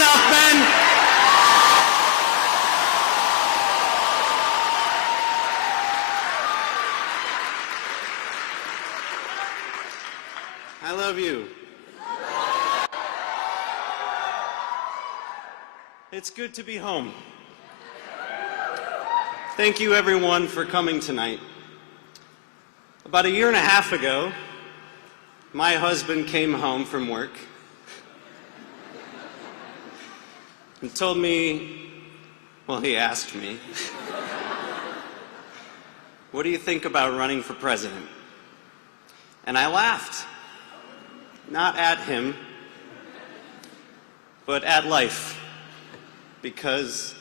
South Bend. I love you. It's good to be home. Thank you, everyone, for coming tonight. About 1.5 years ago, my husband came home from work and told me, well, he asked me, what do you think about running for president? And I laughed. Not at him, but at life, because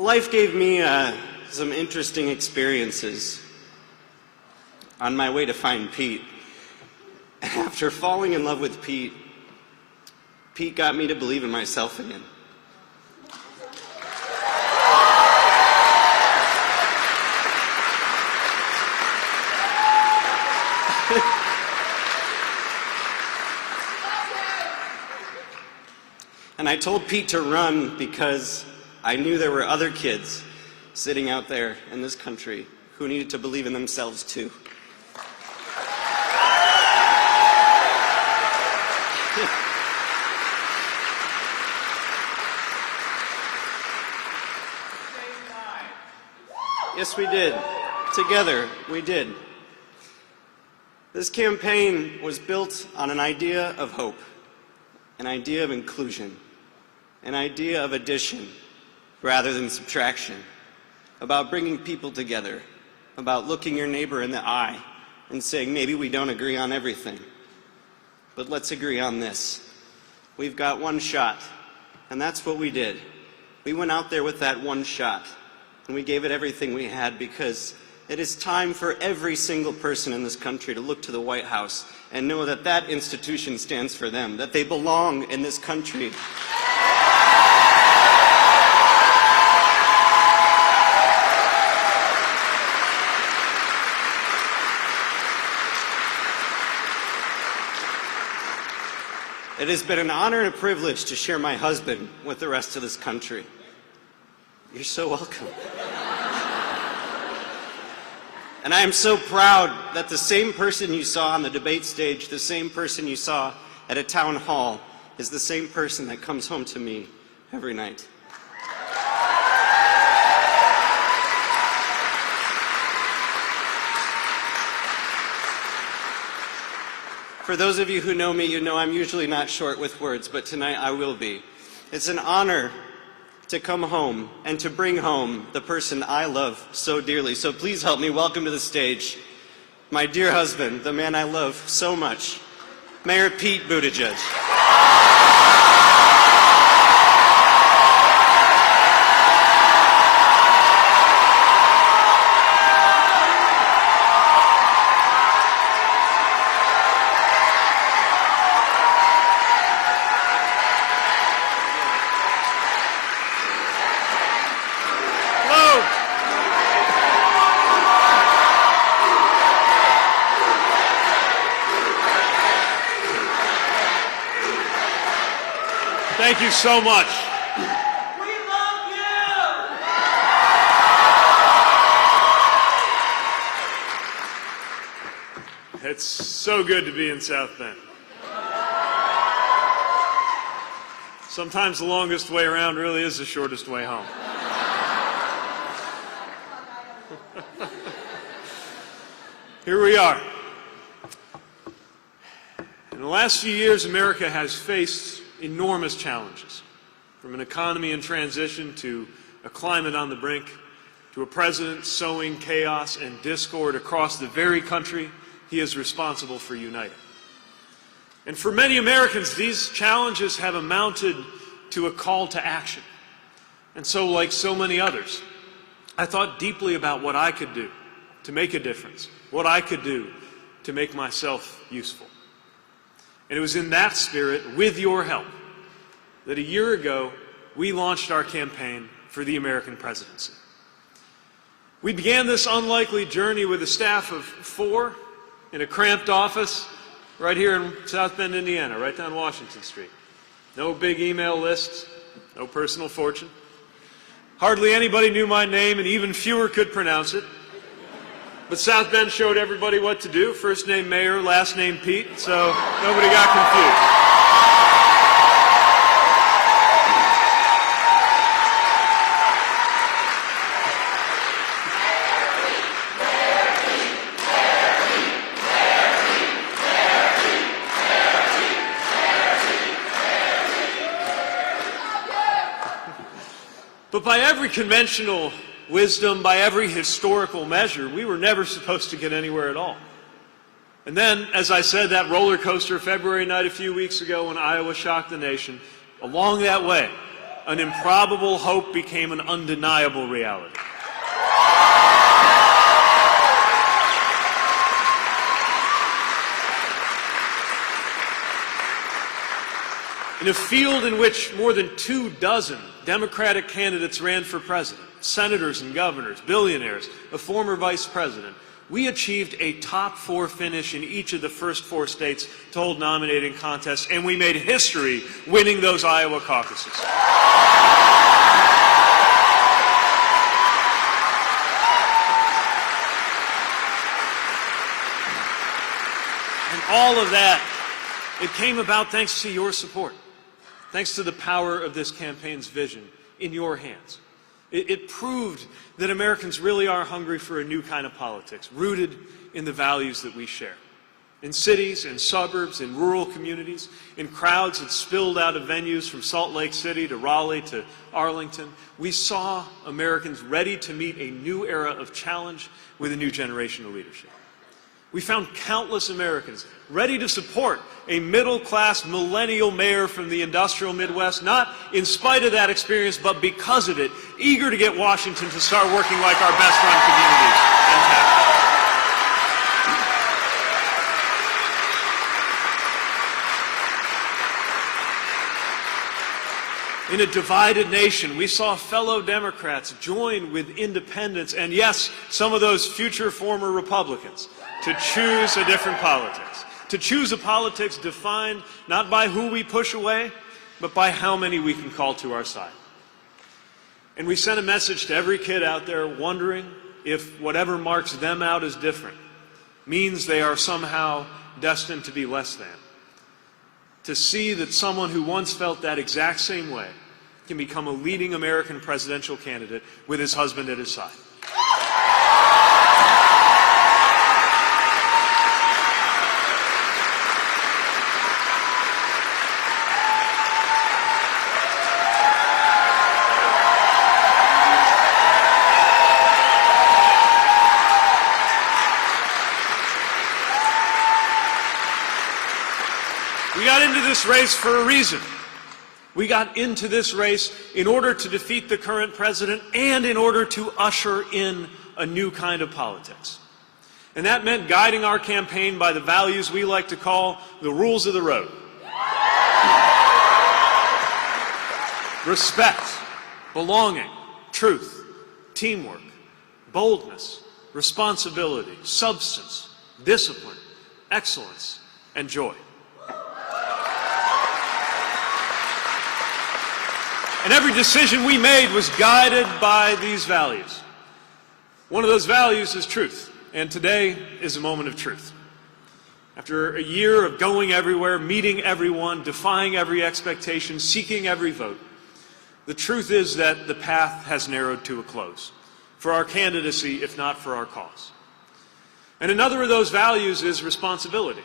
life gave me some interesting experiences on my way to find Pete. After falling in love with Pete, Pete got me to believe in myself again. And I told Pete to run because I knew there were other kids sitting out there in this country who needed to believe in themselves too. Yes, we did. Together, we did. This campaign was built on an idea of hope, an idea of inclusion, an idea of addition rather than subtraction, about bringing people together, about looking your neighbor in the eye and saying, maybe we don't agree on everything, but let's agree on this. We've got one shot, and that's what we did. We went out there with that one shot, and we gave it everything we had, because it is time for every single person in this country to look to the White House and know that that institution stands for them, that they belong in this country. It has been an honor and a privilege to share my husband with the rest of this country. You're so welcome. And I am so proud that the same person you saw on the debate stage, the same person you saw at a town hall, is the same person that comes home to me every night. For those of you who know me, you know I'm usually not short with words, but tonight I will be. It's an honor to come home and to bring home the person I love so dearly. So please help me welcome to the stage my dear husband, the man I love so much, Mayor Pete Buttigieg. Thank you so much. We love you! It's so good to be in South Bend. Sometimes the longest way around really is the shortest way home. Here we are. In the last few years, America has faced enormous challenges, from an economy in transition to a climate on the brink, to a president sowing chaos and discord across the very country he is responsible for uniting. And for many Americans, these challenges have amounted to a call to action. And so, like so many others, I thought deeply about what I could do to make a difference, what I could do to make myself useful. And it was in that spirit, with your help, that a year ago we launched our campaign for the American presidency. We began this unlikely journey with a staff of 4 in a cramped office right here in South Bend, Indiana, right down Washington Street. No big email lists, no personal fortune. Hardly anybody knew my name, and even fewer could pronounce it. But South Bend showed everybody what to do. First name Mayor, last name Pete, so nobody got confused. But by every conventional wisdom, by every historical measure, we were never supposed to get anywhere at all. And then, as I said, that roller coaster February night a few weeks ago when Iowa shocked the nation, along that way, an improbable hope became an undeniable reality. In a field in which more than 24 Democratic candidates ran for president, senators and governors, billionaires, a former vice president, we achieved a top 4 finish in each of the first 4 states to hold nominating contests, and we made history winning those Iowa caucuses. And all of that, it came about thanks to your support. Thanks to the power of this campaign's vision in your hands. It proved that Americans really are hungry for a new kind of politics, rooted in the values that we share. In cities, in suburbs, in rural communities, in crowds that spilled out of venues from Salt Lake City to Raleigh to Arlington, we saw Americans ready to meet a new era of challenge with a new generation of leadership. We found countless Americans ready to support a middle-class millennial mayor from the industrial Midwest, not in spite of that experience, but because of it, eager to get Washington to start working like our best-run communities and towns. In a divided nation, we saw fellow Democrats join with independents, and yes, some of those future former Republicans, to choose a different politics. To choose a politics defined not by who we push away, but by how many we can call to our side. And we sent a message to every kid out there wondering if whatever marks them out as different means they are somehow destined to be less than. To see that someone who once felt that exact same way can become a leading American presidential candidate with his husband at his side. We got into this race for a reason. We got into this race in order to defeat the current president and in order to usher in a new kind of politics. And that meant guiding our campaign by the values we like to call the rules of the road. Respect, belonging, truth, teamwork, boldness, responsibility, substance, discipline, excellence, and joy. And every decision we made was guided by these values. One of those values is truth, and today is a moment of truth. After a year of going everywhere, meeting everyone, defying every expectation, seeking every vote, the truth is that the path has narrowed to a close for our candidacy, if not for our cause. And another of those values is responsibility.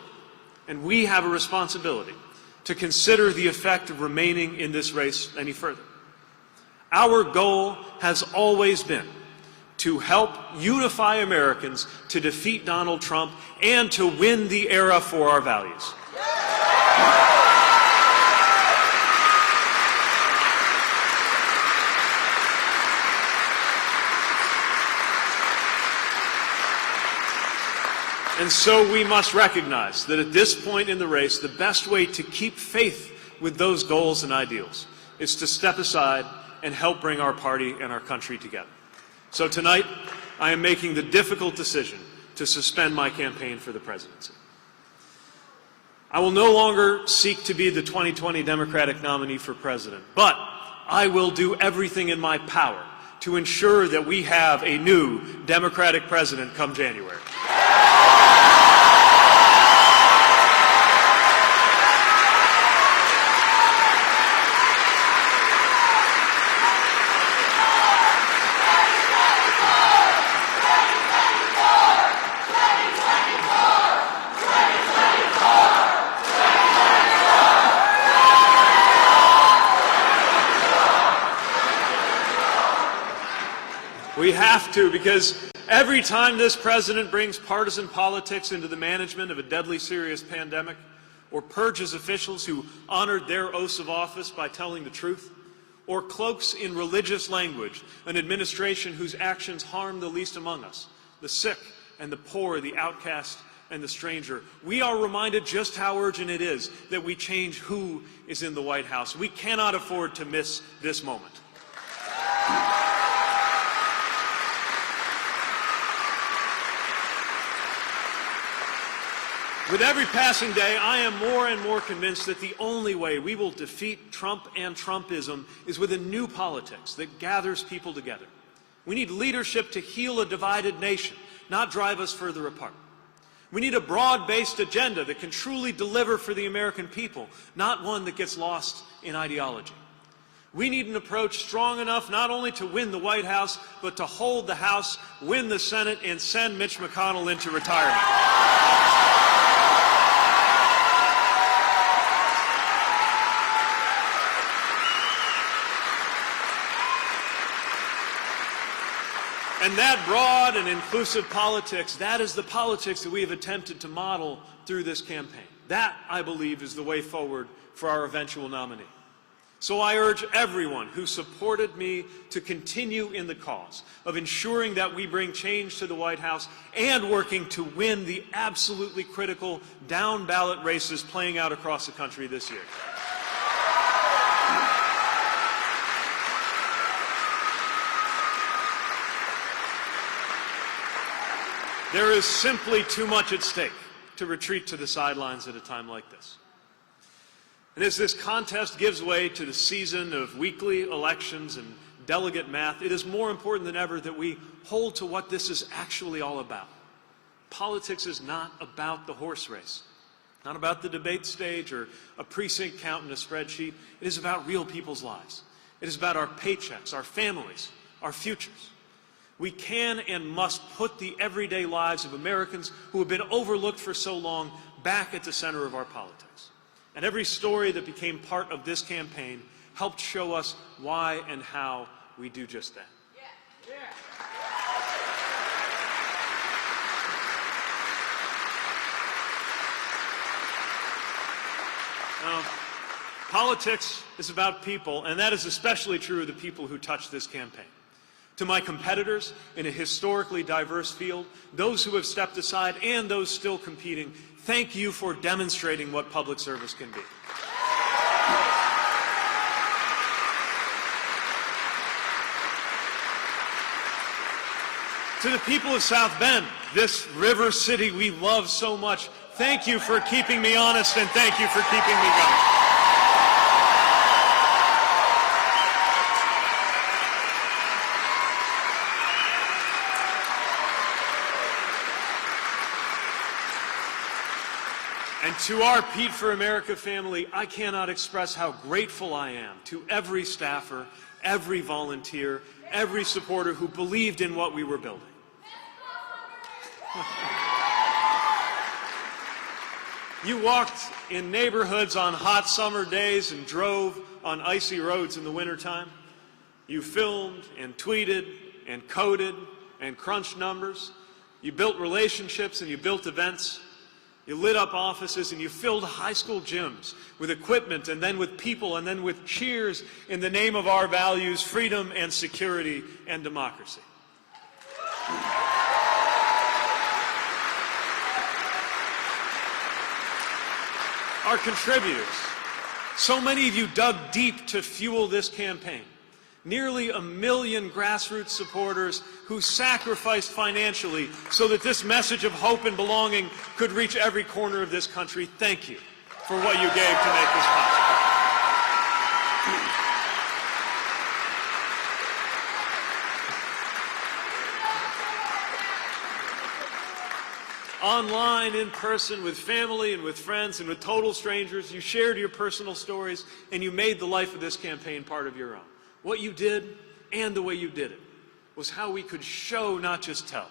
And we have a responsibility to consider the effect of remaining in this race any further. Our goal has always been to help unify Americans to defeat Donald Trump and to win the era for our values. And so we must recognize that at this point in the race, the best way to keep faith with those goals and ideals is to step aside and help bring our party and our country together. So tonight, I am making the difficult decision to suspend my campaign for the presidency. I will no longer seek to be the 2020 Democratic nominee for president, but I will do everything in my power to ensure that we have a new Democratic president come January. We have to, because every time this president brings partisan politics into the management of a deadly serious pandemic, or purges officials who honored their oaths of office by telling the truth, or cloaks in religious language an administration whose actions harm the least among us, the sick and the poor, the outcast and the stranger, we are reminded just how urgent it is that we change who is in the White House. We cannot afford to miss this moment. With every passing day, I am more and more convinced that the only way we will defeat Trump and Trumpism is with a new politics that gathers people together. We need leadership to heal a divided nation, not drive us further apart. We need a broad-based agenda that can truly deliver for the American people, not one that gets lost in ideology. We need an approach strong enough not only to win the White House, but to hold the House, win the Senate, and send Mitch McConnell into retirement. And that broad and inclusive politics, that is the politics that we have attempted to model through this campaign. That, I believe, is the way forward for our eventual nominee. So I urge everyone who supported me to continue in the cause of ensuring that we bring change to the White House and working to win the absolutely critical down-ballot races playing out across the country this year. There is simply too much at stake to retreat to the sidelines at a time like this. And as this contest gives way to the season of weekly elections and delegate math, it is more important than ever that we hold to what this is actually all about. Politics is not about the horse race, not about the debate stage or a precinct count in a spreadsheet. It is about real people's lives. It is about our paychecks, our families, our futures. We can and must put the everyday lives of Americans who have been overlooked for so long back at the center of our politics. And every story that became part of this campaign helped show us why and how we do just that. Now, politics is about people, and that is especially true of the people who touch this campaign. To my competitors in a historically diverse field, those who have stepped aside and those still competing, thank you for demonstrating what public service can be. To the people of South Bend, this river city we love so much, thank you for keeping me honest and thank you for keeping me going. And to our Pete for America family, I cannot express how grateful I am to every staffer, every volunteer, every supporter who believed in what we were building. You walked in neighborhoods on hot summer days and drove on icy roads in the wintertime. You filmed and tweeted and coded and crunched numbers. You built relationships and you built events. You lit up offices and you filled high school gyms with equipment and then with people and then with cheers in the name of our values, freedom and security and democracy. our contributors. So many of you dug deep to fuel this campaign. Nearly 1 million grassroots supporters who sacrificed financially so that this message of hope and belonging could reach every corner of this country. Thank you for what you gave to make this possible. Online, in person, with family and with friends and with total strangers, you shared your personal stories and you made the life of this campaign part of your own. What you did and the way you did it was how we could show, not just tell,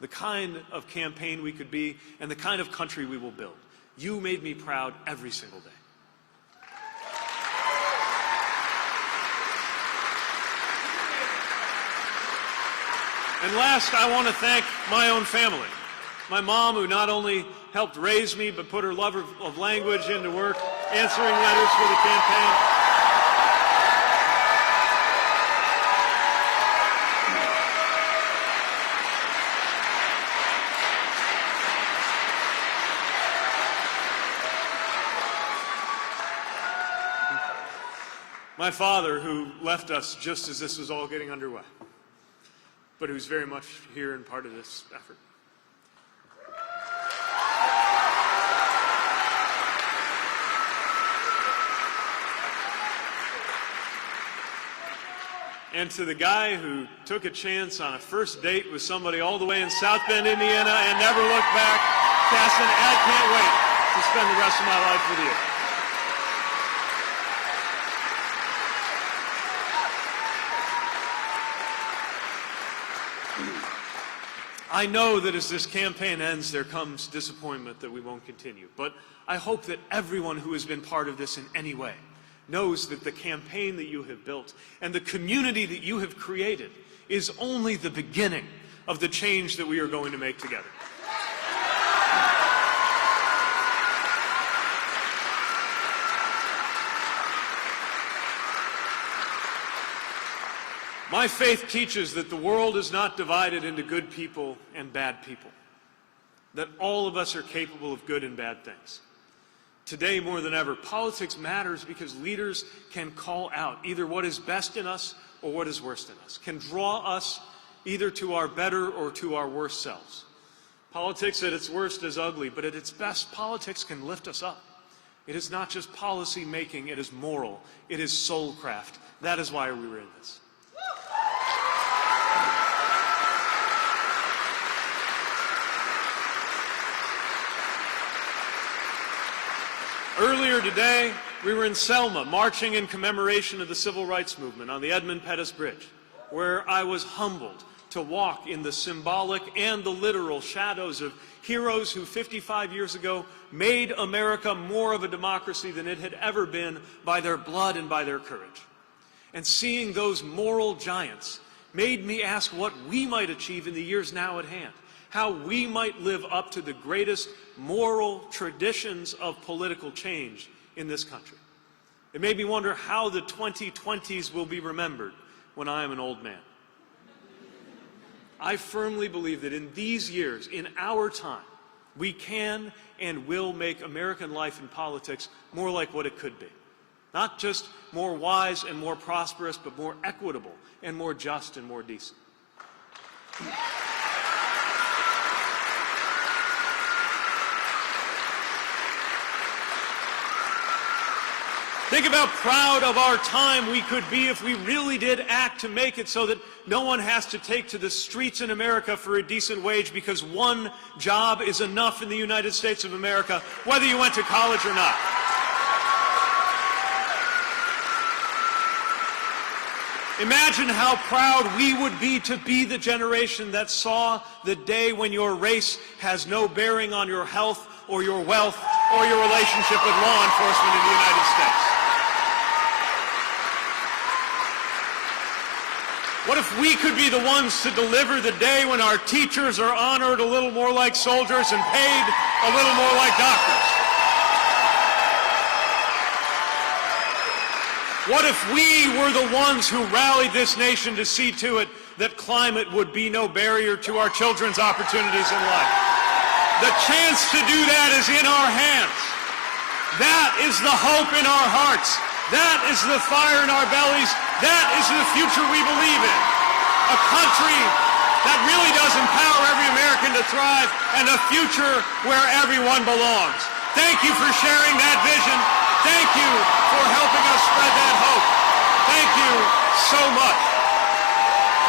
the kind of campaign we could be and the kind of country we will build. You made me proud every single day. And last, I want to thank my own family. My mom, who not only helped raise me, but put her love of language into work, answering letters for the campaign. My father, who left us just as this was all getting underway, but who's very much here and part of this effort. And to the guy who took a chance on a first date with somebody all the way in South Bend, Indiana, and never looked back, Casson, I can't wait to spend the rest of my life with you. I know that as this campaign ends, there comes disappointment that we won't continue. But I hope that everyone who has been part of this in any way knows that the campaign that you have built and the community that you have created is only the beginning of the change that we are going to make together. My faith teaches that the world is not divided into good people and bad people, that all of us are capable of good and bad things. Today, more than ever, politics matters because leaders can call out either what is best in us or what is worst in us, can draw us either to our better or to our worst selves. Politics at its worst is ugly, but at its best, politics can lift us up. It is not just policy making, it is moral, it is soulcraft. That is why we were in this. Earlier today, we were in Selma, marching in commemoration of the Civil Rights Movement on the Edmund Pettus Bridge, where I was humbled to walk in the symbolic and the literal shadows of heroes who 55 years ago made America more of a democracy than it had ever been by their blood and by their courage. And seeing those moral giants made me ask what we might achieve in the years now at hand, how we might live up to the greatest moral traditions of political change in this country. It made me wonder how the 2020s will be remembered when I am an old man. I firmly believe that in these years, in our time, we can and will make American life and politics more like what it could be. Not just more wise and more prosperous, but more equitable and more just and more decent. Think about proud of our time we could be if we really did act to make it so that no one has to take to the streets in America for a decent wage because one job is enough in the United States of America, whether you went to college or not. Imagine how proud we would be to be the generation that saw the day when your race has no bearing on your health or your wealth or your relationship with law enforcement in the United States. What if we could be the ones to deliver the day when our teachers are honored a little more like soldiers and paid a little more like doctors? What if we were the ones who rallied this nation to see to it that climate would be no barrier to our children's opportunities in life? The chance to do that is in our hands. That is the hope in our hearts. That is the fire in our bellies. That is the future we believe in. A country that really does empower every American to thrive, and a future where everyone belongs. Thank you for sharing that vision. Thank you for helping us spread that hope. Thank you so much.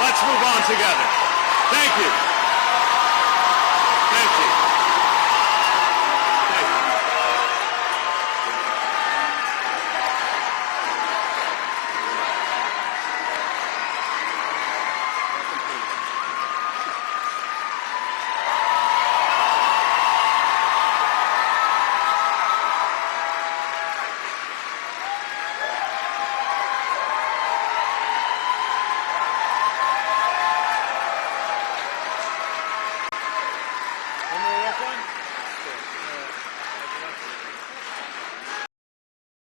Let's move on together. Thank you. Thank you. Thank you. One more walk on?